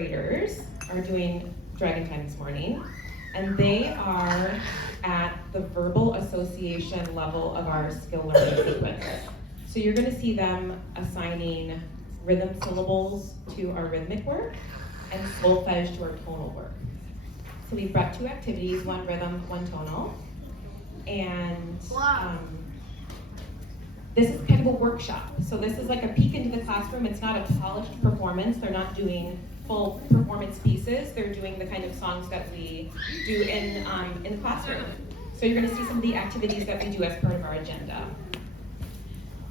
graders are doing Dragon Time this morning, and they are at the verbal association level of our skill learning sequence. So you're going to see them assigning rhythm syllables to our rhythmic work and solfege to our tonal work. So we've brought two activities, one rhythm, one tonal. And this is kind of a workshop. So this is like a peek into the classroom. It's not a polished performance. They're not doing full performance pieces. They're doing the kind of songs that we do in the classroom. So you're gonna see some of the activities that we do as part of our agenda.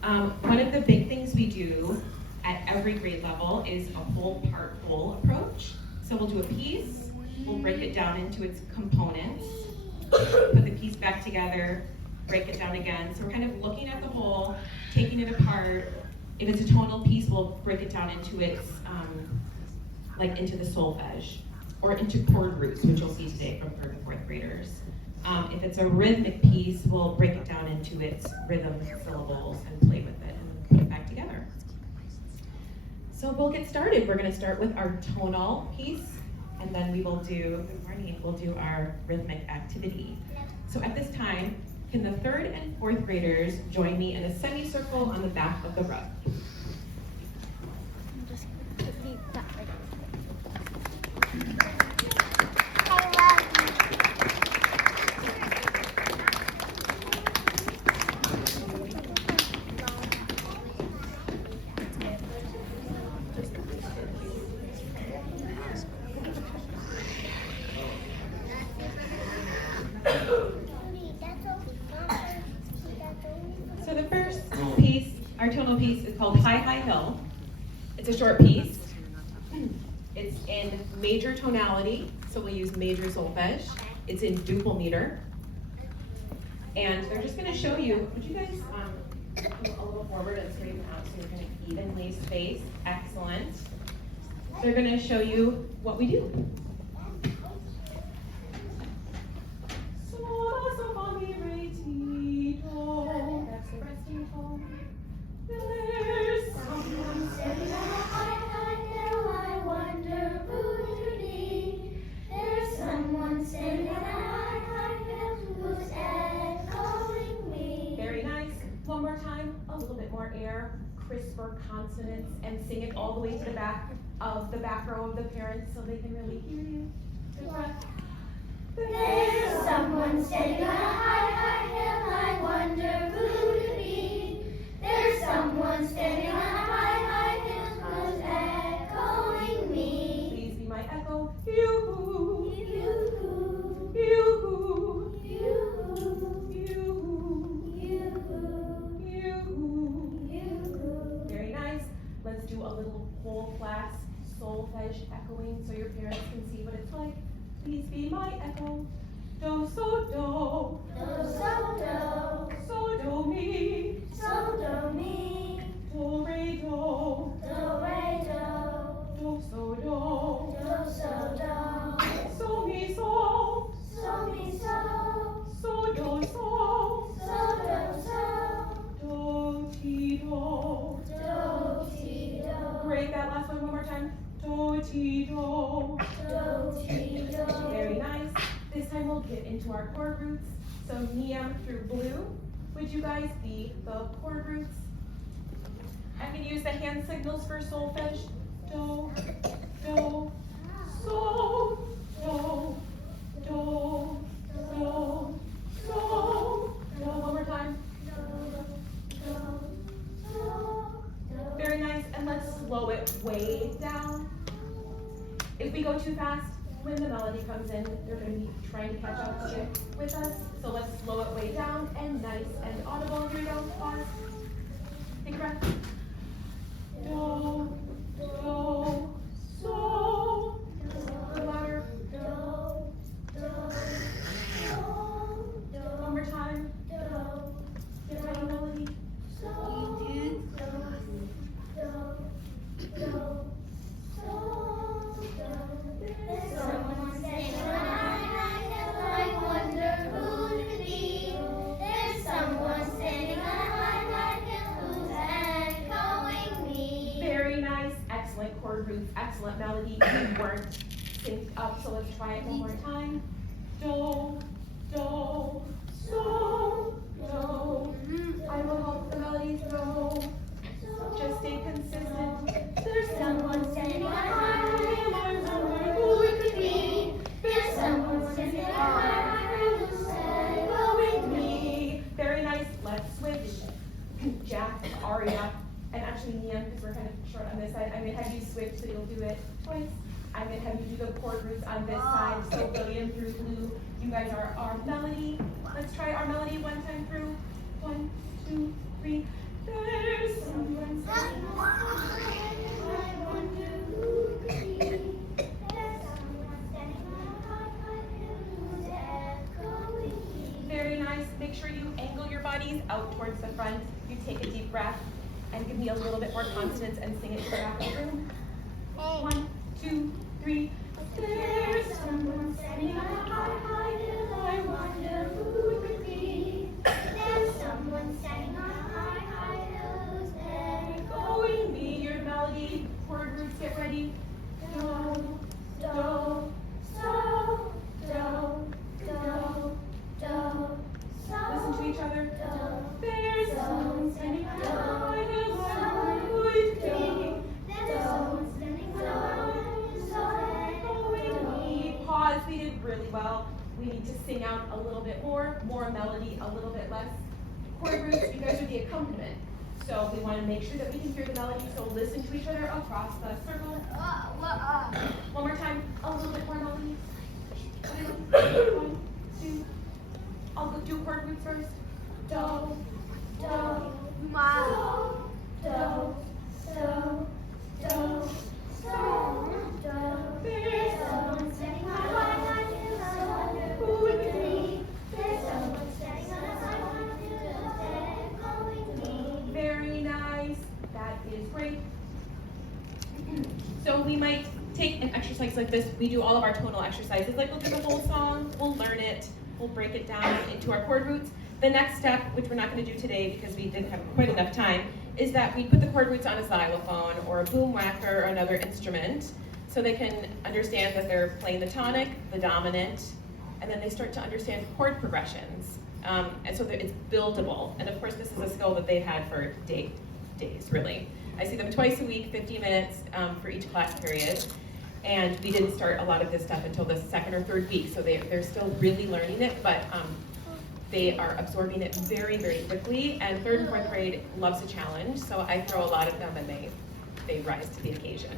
One of the big things we do at every grade level is a whole part whole approach. So we'll do a piece, we'll break it down into its components, put the piece back together, break it down again. So we're kind of looking at the whole, taking it apart. If it's a tonal piece, we'll break it down into its, like into the solfege, or into chord roots, which you'll see today from 3rd and 4th graders. If it's a rhythmic piece, we'll break it down into its rhythm syllables and play with it and put it back together. So we'll get started. We're gonna start with our tonal piece, and then we will do, good morning, we'll do our rhythmic activity. So at this time, can the 3rd and 4th graders join me in a semicircle on the back of the rug? So the first piece, our tonal piece, is called High, High Hill. It's a short piece. It's in major tonality, so we'll use major solfege. It's in duple meter. And they're just gonna show you, would you guys go a little forward and straighten out so you're gonna evenly space? Excellent. They're gonna show you what we do. That's the resting tone. There's someone standing on a high, high hill. I wonder who to be. There's someone standing on a high, high hill who's echoing me. Very nice. One more time. A little bit more air, crisper consonants, and sing it all the way to the back of the back row of the parents so they can really hear you. Good breath. There's someone standing on a high, high hill. I wonder who to be. There's someone standing on a high, high hill who's echoing me. Please be my echo. You-hoo. You-hoo. You-hoo. You-hoo. You-hoo. You-hoo. You-hoo. You-hoo. Very nice. Let's do a little whole class solfege echoing so your parents can see what it's like. Please be my echo. Do, so, do. Do, so, do. So, do, mi. So, do, mi. Do, re, do. Do, re, do. Do, so, do. Do, so, do. So, mi, so. So, mi, so. So, do, so. So, do, so. Do, ti, do. Do, ti, do. Great, that last one more time. Do, ti, do. Do, ti, do. Very nice. This time we'll get into our chord roots. So neon through blue. Would you guys be the chord roots? I can use the hand signals for solfege. Do, do, so, do, do, do, so, do. One more time. Very nice. And let's slow it way down. If we go too fast, when the melody comes in, they're going to be trying to catch up to it with us. So let's slow it way down and nice and audible. Here we go. Pause. Take a breath. Do, do, so. A little louder. Do, do, so. One more time. Do. Get right melody. So. Do, do, do, so. There's someone standing on a high, high hill. I wonder who to be. There's someone standing on a high, high hill who's echoing me. Very nice, excellent chord roots melody we weren't synced up, so let's try it one more time. Do, do, so, do. I will help the melodies go. Just stay consistent. There's someone standing on high, somewhere who it could be. There's someone standing on high, who said, go with me. Very nice. Let's switch. Jack, Aria, and actually Niam, because we're kind of short on this side. I'm going to have you switch, so you'll do it twice. I'm going to have you do the chord roots on this side. So William through Blue, you guys are our melody. Let's try our melody one time through. 1, 2, 3. There's someone standing on high, I wonder who it could be. There's someone standing on high, who's echoing me. Very nice. Make sure you angle your bodies out towards the front. You take a deep breath and give me a little bit more consonants and sing it to the back of the room. 1, 2, 3. There's someone standing on a high hill, I wonder who it could be. There's someone standing on a high hill, who's Echoing me, your melody. Chord roots, get ready. Do, do, so, do, do, do, listen to each other. do. There's someone standing on a high hill, I wonder who it could be. There's someone standing on a high hill, Echoing me. Pause, we did really well. We need to sing out a little bit more melody, a little bit less. Chord roots, you guys are the accompaniment. So we want to make sure that we can hear the melody, so listen to each other across the circle. One more time, a little bit more melody. 1, 2. I'll go do chord roots first. Do, do, There's someone standing on a high hill, I wonder who it could be. There's someone standing on a high hill, echoing me. Very nice. That is great. So we might take an exercise like this. We do all of our tonal exercises. Like we'll do the whole song, we'll learn it, we'll break it down into our chord roots. The next step, which we're not going to do today because we didn't have quite enough time, is that we put the chord roots on a xylophone or a boom whacker or another instrument so they can understand that they're playing the tonic, the dominant, and then they start to understand chord progressions. And so that it's buildable. And of course, this is a skill that they've had for days, really. I see them twice a week, 50 minutes for each class period. And we didn't start a lot of this stuff until the second or third week, so they're still really learning it, but they are absorbing it very, very quickly. And third and fourth grade loves a challenge, so I throw a lot at them and they rise to the occasion.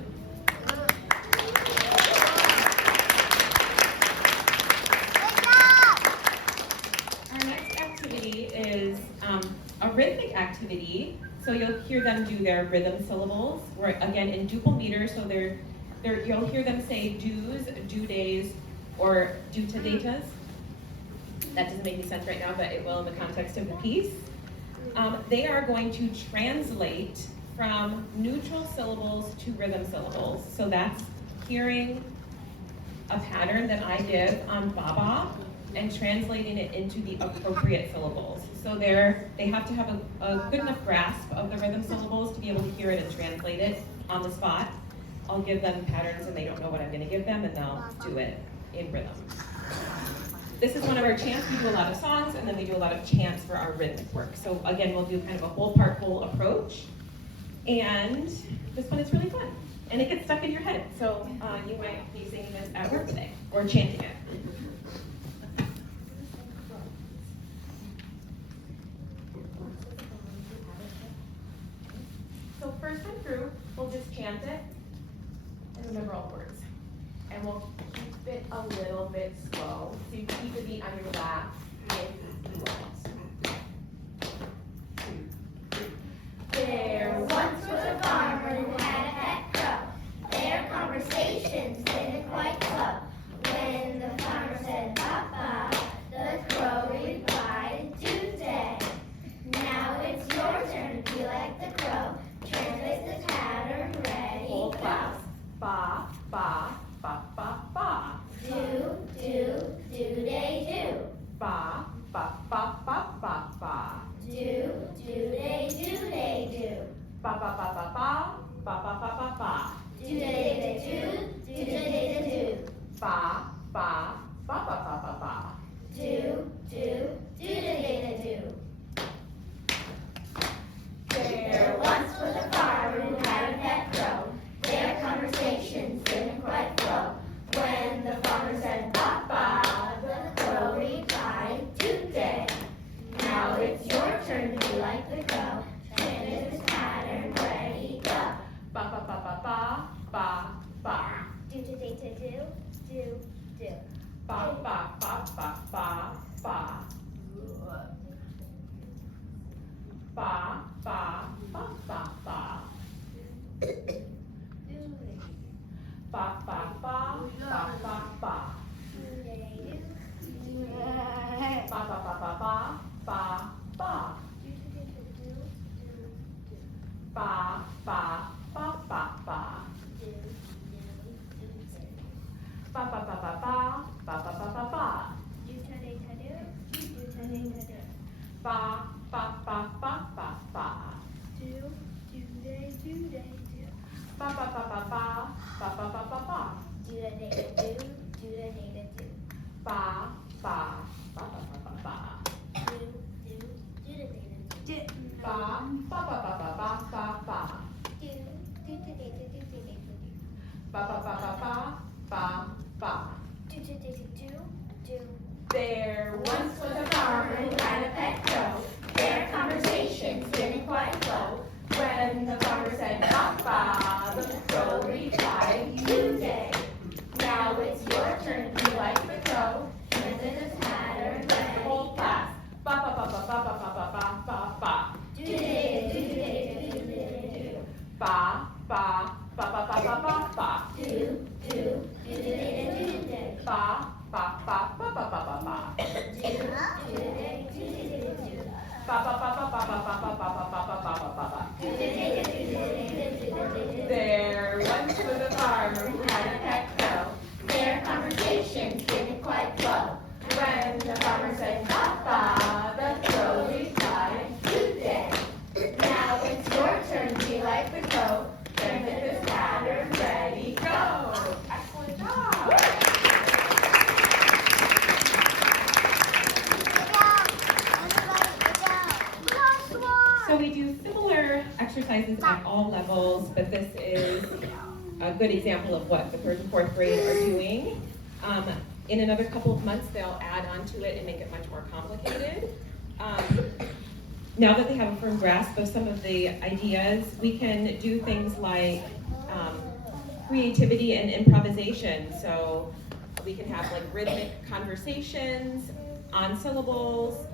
Our next activity is a rhythmic activity. So you'll hear them do their rhythm syllables. We're again in duple meter, so you'll hear them say do's, due days, or due to datas. That doesn't make any sense right now, but it will in the context of the piece. They are going to translate from neutral syllables to rhythm syllables. So that's hearing a pattern that I give on Baba and translating it into the appropriate syllables. So they have to have a good enough grasp of the rhythm syllables to be able to hear it and translate it on the spot. I'll give them patterns and they don't know what I'm going to give them, and they'll do it in rhythm. This is one of our chants. We do a lot of songs, and then we do a lot of chants for our rhythmic work. So again, we'll do kind of a whole part, whole approach. And this one is really fun. And it gets stuck in your head. So you might be singing this at work today, or chanting it. So first time through, we'll just chant it and remember all the words. And we'll keep it a little bit slow. So you keep the beat on your lap if you want. 2, 3. There once was a farmer who had a pet crow. Their conversations didn't quite flow. When the farmer said bye-bye, the crow replied, "Today." Now it's your turn to be like the crow. Translate the pattern, ready, Whole go. class. Ba, ba, ba, ba, ba. Do, they do. Ba, conversations didn't quite flow. When the farmer said, "Papa," the crow replied, "Today." Now it's your turn to be like the crow. Finish this pattern, ready, go. Ba ba ba ba ba ba ba. Do do do do do do do. Ba ba ba ba ba ba. Ba ba ba ba ba. Ba ba ba ba ba ba. Ba ba ba ba ba ba ba. Ba ba ba ba ba. Ba ba ba ba ba ba ba ba ba ba. Ba ba ba ba ba ba. Ba ba ba ba ba ba ba ba ba ba. Ba ba ba ba ba ba ba. Ba ba ba ba ba ba ba ba. Ba ba ba ba ba ba ba. There once was a farmer who had a pet crow. Their conversations didn't quite flow. When the farmer said, "Papa," the crow replied, "Today." Now it's your turn to be like the crow. And this is pattern, the whole class. Ba ba ba ba ba ba ba ba ba ba ba. Ba ba ba ba ba ba ba ba. Ba ba ba ba ba ba ba ba. Ba ba ba ba ba ba ba ba ba ba ba ba ba ba ba. There once was a farmer who had a pet crow. Their conversations didn't quite flow. When the farmer said, "Papa," the crow replied, "Today." Now it's your turn to be like the crow. Then with this pattern, ready, go. Excellent job. So we do similar exercises at all levels, but this is a good example of what the 3rd and 4th grade are doing. In another couple of months, they'll add on to it and make it much more complicated. Now that they have a firm grasp of some of the ideas, we can do things like creativity and improvisation. So we can have like rhythmic conversations on syllables.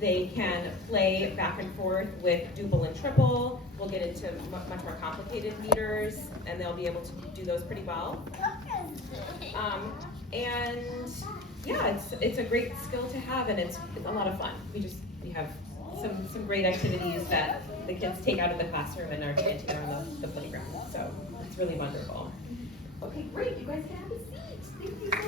They can play back and forth with double and triple. We'll get into much more complicated meters, and they'll be able to do those pretty well. And yeah, it's a great skill to have, and it's a lot of fun. We have some great activities that the kids take out of the classroom and are doing together on the playground. So it's really wonderful. Okay, great. You guys can have a seat. Thank you so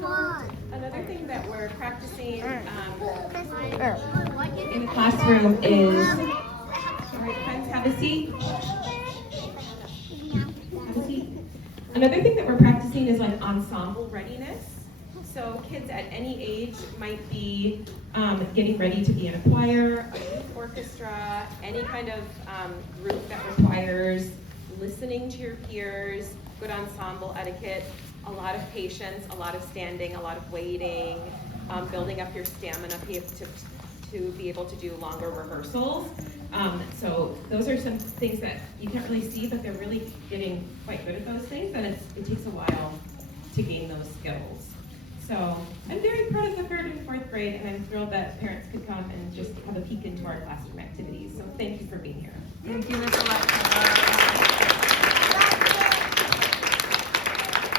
much. Another thing that we're practicing in the classroom is, all right, friends, have a seat. Have a seat. Another thing that we're practicing is like ensemble readiness. So kids at any age might be getting ready to be in a choir, a youth orchestra, any kind of group that requires listening to your peers, good ensemble etiquette, a lot of patience, a lot of standing, a lot of waiting, building up your stamina to be able to do longer rehearsals. So those are some things that you can't really see, but they're really getting quite good at those things, and it takes a while to gain those skills. So I'm very proud of the 3rd and 4th grade, and I'm thrilled that parents could come and just have a peek into our classroom activities. So thank you for being here. Thank you, Miss Alexa.